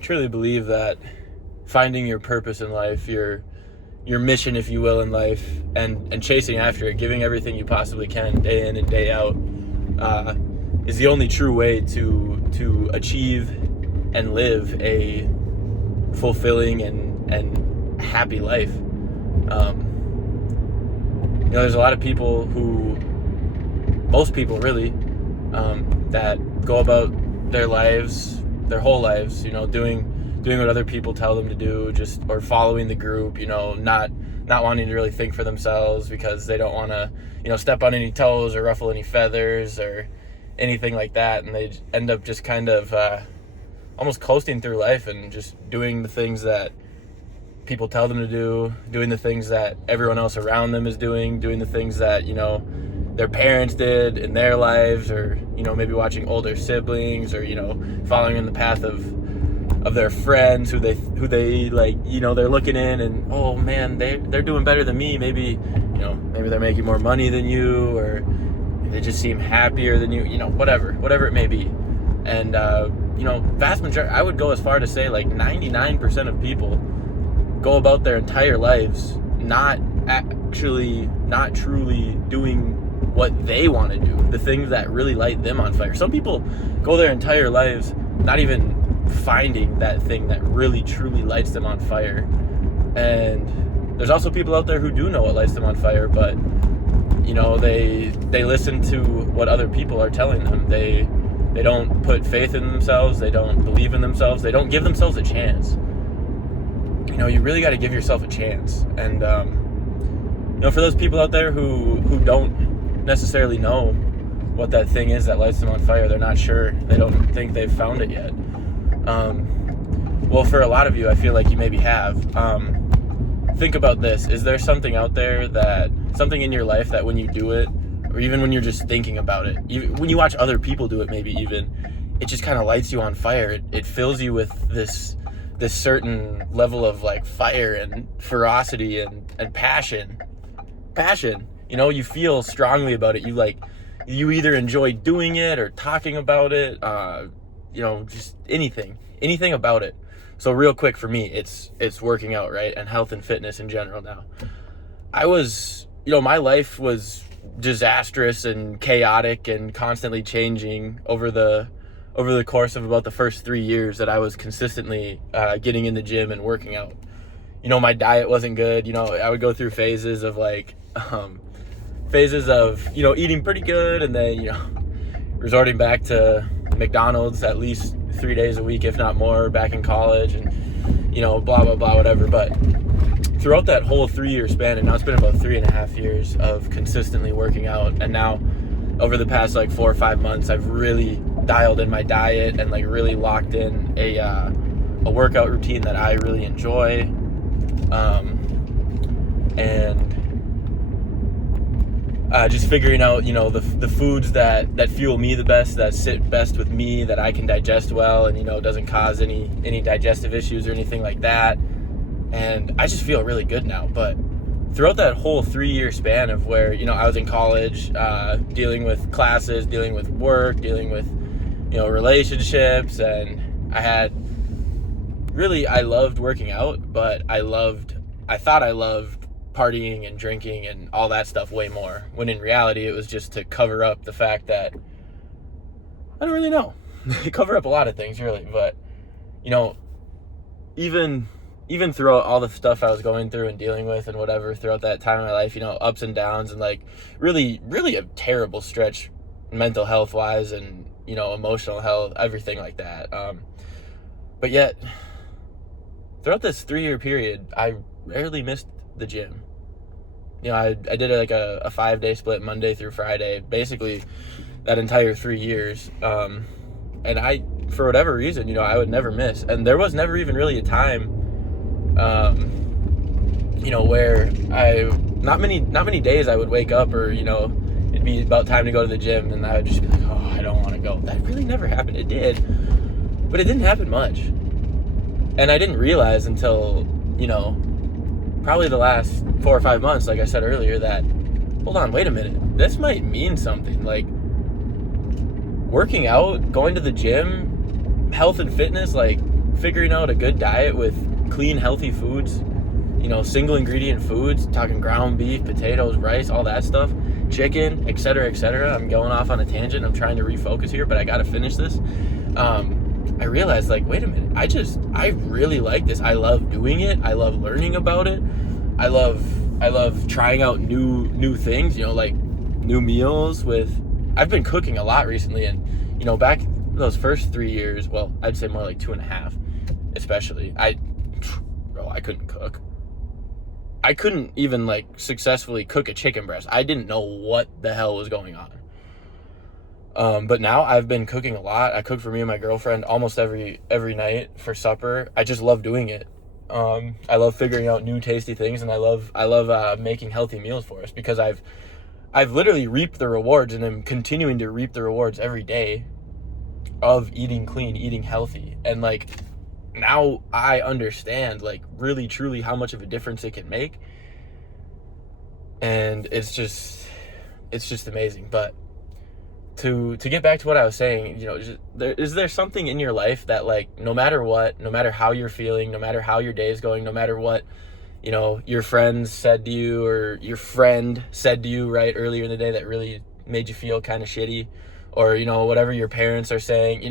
truly believe that finding your purpose in life, your mission, if you will, in life, and chasing after it, giving everything you possibly can day in and day out, is the only true way to achieve and live a fulfilling and happy life. There's a lot of people most people really, that go about their whole lives, doing what other people tell them to do, or following the group, not wanting to really think for themselves because they don't want to, step on any toes or ruffle any feathers or anything like that. And they end up just kind of almost coasting through life and just doing the things that people tell them to do, doing the things that everyone else around them is doing the things that, their parents did in their lives, or, maybe watching older siblings, or, following in the path of their friends who they like, they're looking in and, oh man, they're doing better than me. Maybe they're making more money than you, or they just seem happier than you, whatever it may be. And, vast majority, I would go as far to say like 99% of people go about their entire lives not truly doing what they want to do, the things that really light them on fire. Some people go their entire lives not even finding that thing that really truly lights them on fire. And there's also people out there who do know what lights them on fire, but they listen to what other people are telling them. They don't put faith in themselves, they don't believe in themselves, they don't give themselves a chance. You really got to give yourself a chance. And for those people out there who don't necessarily know what that thing is that lights them on fire, they're not sure, they don't think they've found it yet. Well, for a lot of you, I feel like you maybe have. Think about this. Is there something out there, something in your life that when you do it, or even when you're just thinking about it, when you watch other people do it, maybe even, it just kind of lights you on fire. It fills you with this certain level of like fire and ferocity and passion. You feel strongly about it. You either enjoy doing it or talking about it, just anything about it. So real quick, for me, it's working out, right? And health and fitness in general. Now, my life was disastrous and chaotic and constantly changing over the course of about the first 3 years that I was consistently getting in the gym and working out. My diet wasn't good. I would go through phases of eating pretty good, and then, resorting back to McDonald's at least 3 days a week, if not more, back in college, and, blah, blah, blah, whatever. But throughout that whole 3-year span, and now it's been about 3.5 years of consistently working out, and now over the past 4 or 5 months, I've really dialed in my diet and really locked in a workout routine that I really enjoy, and just figuring out the foods that fuel me the best, that sit best with me, that I can digest well, and doesn't cause any digestive issues or anything like that. And I just feel really good now. But throughout that whole 3-year span of where I was in college, dealing with classes, dealing with work, dealing with relationships, and I loved working out, but I thought I loved partying and drinking and all that stuff way more, when in reality it was just to cover up the fact that I don't really know. Cover up a lot of things, really. But even throughout all the stuff I was going through and dealing with and whatever throughout that time in my life, ups and downs, and really a terrible stretch mental health wise, and emotional health, everything like that, but yet throughout this 3-year period, I rarely missed the gym. I did a 5-day split, Monday through Friday, basically that entire 3 years. And I, for whatever reason, I would never miss. And there was never even really a time, where not many days I would wake up, or, it'd be about time to go to the gym, and I would just be like, oh, I don't want to go. That really never happened. It did, but it didn't happen much. And I didn't realize until, probably the last 4 or 5 months, like I said earlier, that, hold on, wait a minute, this might mean something. Working out, going to the gym, health and fitness, figuring out a good diet with clean, healthy foods, single ingredient foods, talking ground beef, potatoes, rice, all that stuff, chicken, etc., etc. I'm going off on a tangent. I'm trying to refocus here, but I got to finish this. I realized, like, wait a minute, I really like this. I love doing it. I love learning about it. I love trying out new things, like new meals I've been cooking a lot recently, and, back those first 3 years, well, I'd say more like 2.5, especially, I couldn't cook. I couldn't even, like, successfully cook a chicken breast. I didn't know what the hell was going on. But now I've been cooking a lot. I cook for me and my girlfriend almost every night for supper. I just love doing it. I love figuring out new tasty things, and I love making healthy meals for us, because I've literally reaped the rewards, and I'm continuing to reap the rewards every day of eating clean, eating healthy. And, like, now I understand, like, really truly how much of a difference it can make. And it's just amazing. But to get back to what I was saying, is there something in your life that, like, no matter what, no matter how you're feeling, no matter how your day is going, no matter what, your friends said to you, or your friend said to you right earlier in the day that really made you feel kind of shitty, or, whatever your parents are saying,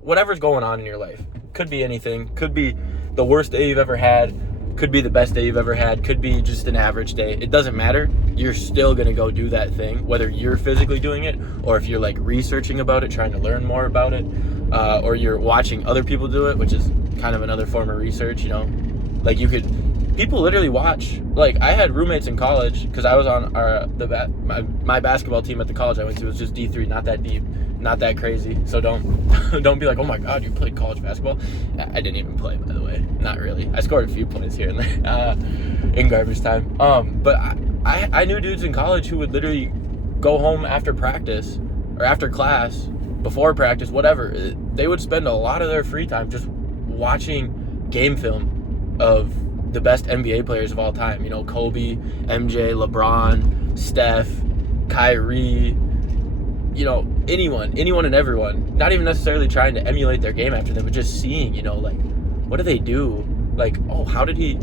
whatever's going on in your life, could be anything, could be the worst day you've ever had, could be the best day you've ever had, could be just an average day. It doesn't matter. You're still going to go do that thing, whether you're physically doing it, or if you're, like, researching about it, trying to learn more about it, or you're watching other people do it, which is kind of another form of research. Like, people literally watch. Like, I had roommates in college, because I was on my basketball team at the college I went to was just D3, not that deep, not that crazy. So don't be like, oh my god, you played college basketball. I didn't even play, by the way. Not really. I scored a few points here and there in garbage time. But I knew dudes in college who would literally go home after practice, or after class, before practice, whatever. They would spend a lot of their free time just watching game film of the best NBA players of all time. Kobe, MJ, LeBron, Steph, Kyrie, anyone and everyone. Not even necessarily trying to emulate their game after them, but just seeing, like, what do they do? Like, oh, how did his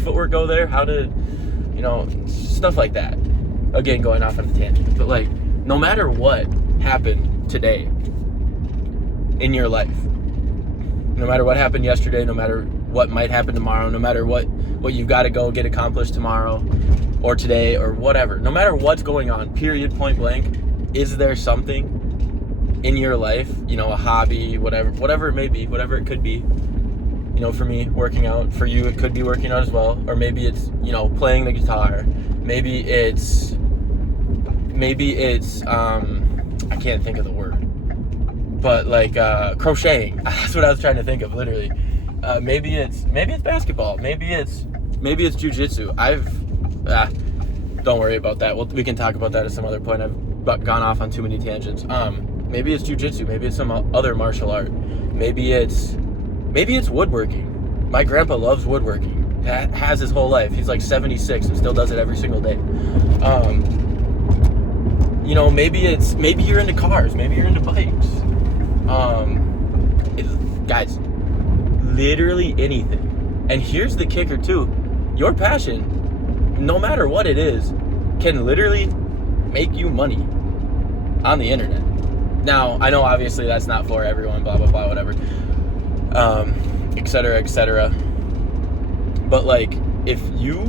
footwork go there? How did, stuff like that. Again, going off on a tangent. But, like, no matter what happened today in your life, no matter what happened yesterday, no matter what might happen tomorrow, no matter what you've got to go get accomplished tomorrow or today or whatever, no matter what's going on, period, point blank, is there something in your life, a hobby, whatever it may be, whatever it could be, for me, working out. For you, it could be working out as well. Or maybe it's, playing the guitar. Maybe it's I can't think of the word, but, like, crocheting. That's what I was trying to think of, literally. Maybe it's basketball. Maybe it's jujitsu. Don't worry about that. We can talk about that at some other point. I've gone off on too many tangents. Maybe it's jujitsu. Maybe it's some other martial art. Maybe it's woodworking. My grandpa loves woodworking. Has his whole life. He's like 76 and still does it every single day. Maybe you're into cars. Maybe you're into bikes. Guys, literally anything. And here's the kicker too. Your passion, no matter what it is, can literally make you money on the internet. Now, I know obviously that's not for everyone, blah, blah, blah, whatever, etc., etc. But, like, if you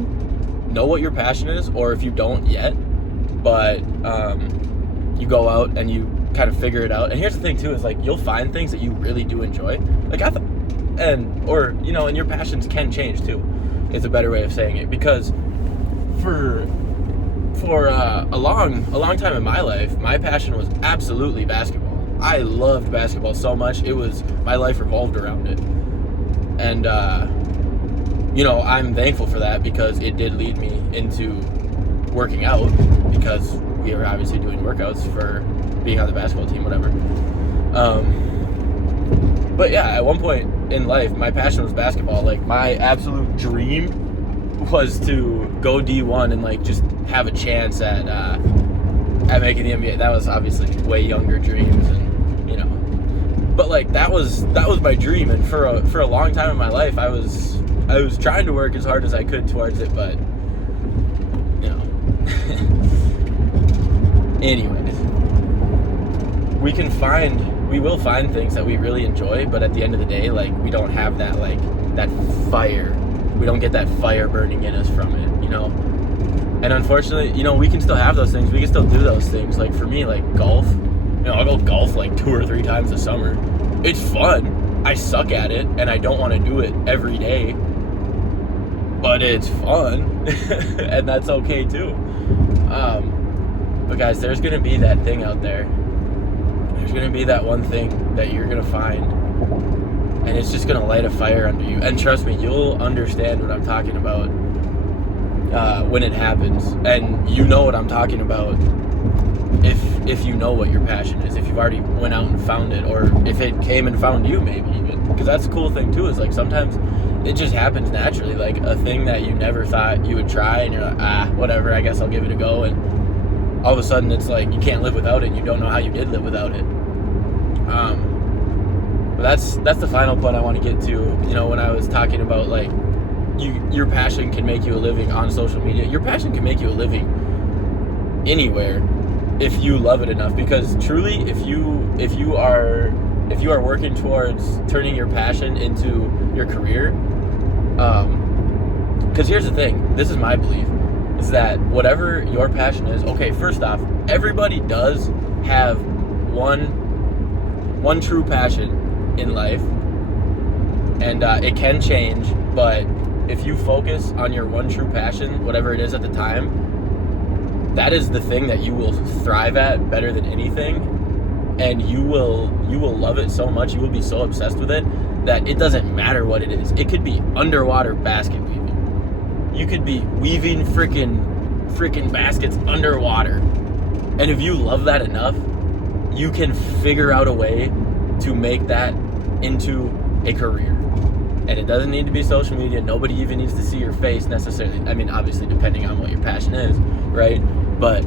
know what your passion is, or if you don't yet, but you go out and you kind of figure it out. And here's the thing too, is, like, you'll find things that you really do enjoy. Like, and your passions can change too, is a better way of saying it. Because for a long time in my life, my passion was absolutely basketball. I loved basketball so much. My life revolved around it. And, I'm thankful for that, because it did lead me into working out, because we were obviously doing workouts for being on the basketball team, whatever. But yeah, at one point in life, my passion was basketball. Like, my absolute dream was to go D1 and, like, just have a chance at making the NBA. That was obviously way younger dreams, and But like that was my dream, and for a long time in my life, I was trying to work as hard as I could towards it, but you know. Anyways, we will find things that we really enjoy, but at the end of the day, like, we don't have that, like, that fire. We don't get that fire burning in us from it, you know? And unfortunately, you know, we can still have those things. We can still do those things. Like, for me, like, golf, you know, I'll go golf, like, 2 or 3 times a summer. It's fun. I suck at it, and I don't want to do it every day. But it's fun, and that's okay, too. But, guys, there's going to be that thing out there. There's going to be that one thing that you're going to find, and it's just going to light a fire under you. And trust me, you'll understand what I'm talking about when it happens. And you know what I'm talking about if you know what your passion is, if you've already went out and found it, or if it came and found you, maybe even. Because that's the cool thing, too, is like sometimes it just happens naturally. Like a thing that you never thought you would try, and you're like, whatever, I guess I'll give it a go. And all of a sudden it's like you can't live without it, and you don't know how you did live without it. But that's the final point I want to get to. You know, when I was talking about like your passion can make you a living on social media, your passion can make you a living anywhere if you love it enough. Because truly, if you are working towards turning your passion into your career, because here's the thing, this is my belief, is that whatever your passion is, okay, first off, everybody does have one true passion in life, and it can change, but if you focus on your one true passion, whatever it is at the time, that is the thing that you will thrive at better than anything, and you will love it so much, you will be so obsessed with it, that it doesn't matter what it is. It could be underwater basket weaving. You could be weaving freaking baskets underwater. And if you love that enough, you can figure out a way to make that into a career. And it doesn't need to be social media. Nobody even needs to see your face necessarily. I mean, obviously, depending on what your passion is, right? But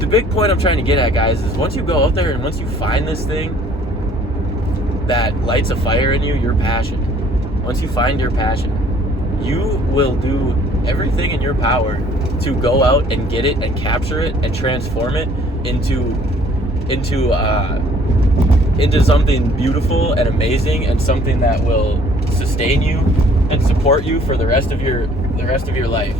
the big point I'm trying to get at, guys, is once you go out there and once you find this thing that lights a fire in you, your passion, once you find your passion, you will do everything in your power to go out and get it and capture it and transform it into something beautiful and amazing, and something that will sustain you and support you for the rest of your life.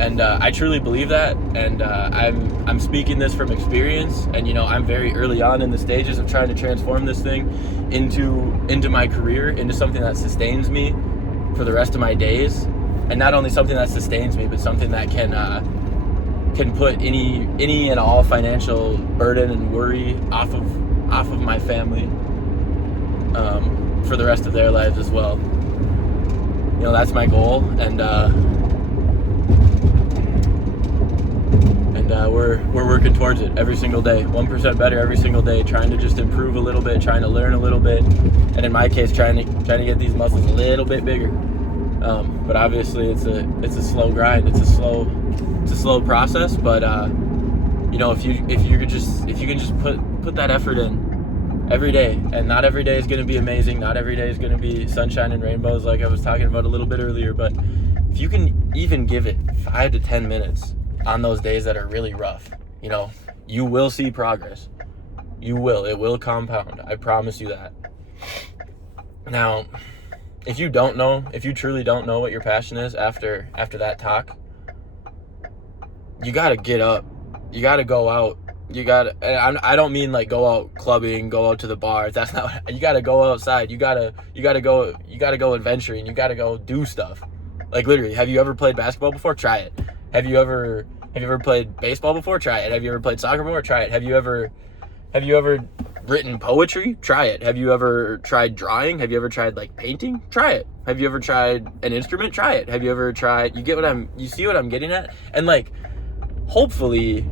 And I truly believe that, and I'm speaking this from experience. And you know, I'm very early on in the stages of trying to transform this thing into my career, into something that sustains me for the rest of my days, and not only something that sustains me, but something that can put any and all financial burden and worry off of my family for the rest of their lives as well. You know, that's my goal, and we're working towards it every single day, 1% better every single day, trying to just improve a little bit, trying to learn a little bit, and in my case, trying to get these muscles a little bit bigger. But obviously, it's a slow grind. It's a slow process. But you know, if you can just put that effort in every day, and not every day is going to be amazing. Not every day is going to be sunshine and rainbows, like I was talking about a little bit earlier. But if you can even give it 5 to 10 minutes on those days that are really rough, you know, you will see progress. You will. It will compound. I promise you that. Now, if you truly don't know what your passion is after that talk, you got to get up. You got to go out. I don't mean like go out clubbing, go out to the bars. That's not what, you got to go outside. You got to go adventuring. You got to go do stuff. Like literally, have you ever played basketball before? Try it. Have you ever played baseball before? Try it. Have you ever played soccer before? Try it. Have you ever written poetry? Try it. Have you ever tried drawing? Have you ever tried like painting? Try it. Have you ever tried an instrument? Try it. Have you ever tried, you see what I'm getting at? And like, hopefully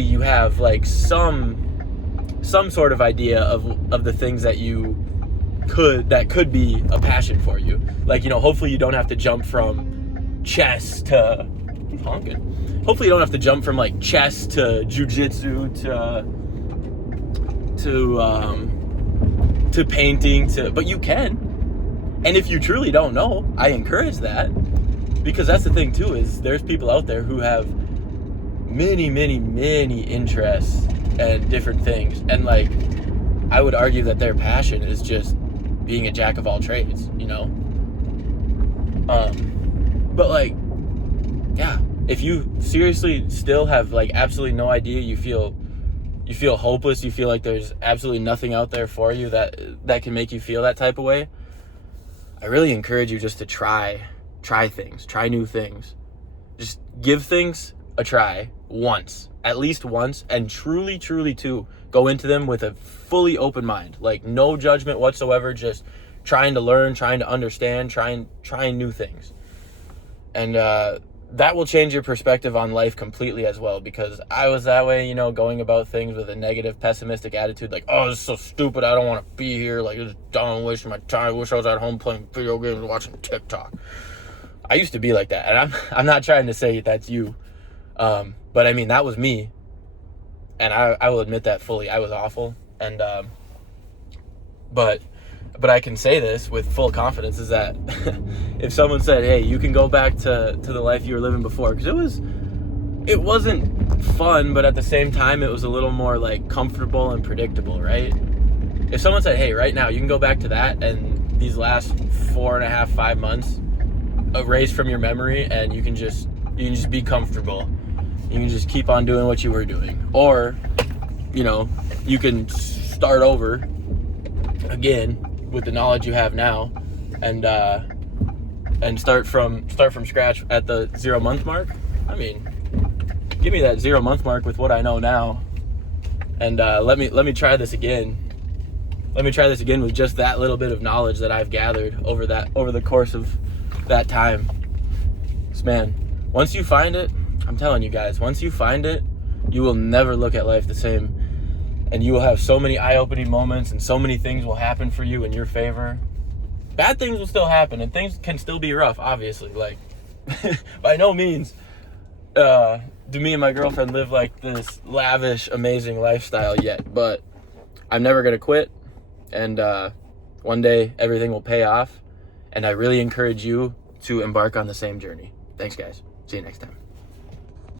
you have like some sort of idea of the things that could be a passion for you. Like, you know, hopefully you don't have to jump from chess to honking. Hopefully you don't have to jump from like chess to jiu-jitsu to to painting but you can. And if you truly don't know, I encourage that, because that's the thing too, is there's people out there who have many interests and different things, and like I would argue that their passion is just being a jack of all trades, you know. But like, yeah, if you seriously still have like absolutely no idea, you feel hopeless, you feel like there's absolutely nothing out there for you that can make you feel that type of way, I really encourage you just to try things, try new things. Just give things a try once, at least once, and truly too, go into them with a fully open mind, like no judgment whatsoever, just trying to learn, trying to understand, trying new things. And that will change your perspective on life completely as well, because I was that way, you know, going about things with a negative, pessimistic attitude, like, oh, this is so stupid, I don't want to be here, like, this is dumb, wasting my time, I wish I was at home playing video games and watching TikTok. I used to be like that, and I'm not trying to say that's you, but I mean, that was me, and I will admit that fully. I was awful, and but I can say this with full confidence, is that if someone said, hey, you can go back to the life you were living before, because it wasn't fun, but at the same time it was a little more like comfortable and predictable, right? If someone said, hey, right now you can go back to that, and these last 4.5, 5 months erase from your memory, and you can just be comfortable, you can just keep on doing what you were doing, or you know, you can start over again with the knowledge you have now, and start from scratch at the 0 month mark. I mean, give me that 0 month mark with what I know now, and let me try this again. Let me try this again with just that little bit of knowledge that I've gathered over the course of that time. Man, once you find it, I'm telling you guys, once you find it, you will never look at life the same. And you will have so many eye-opening moments, and so many things will happen for you in your favor. Bad things will still happen, and things can still be rough, obviously. Like, by no means do me and my girlfriend live like this lavish, amazing lifestyle yet. But I'm never going to quit, and one day everything will pay off. And I really encourage you to embark on the same journey. Thanks, guys. See you next time.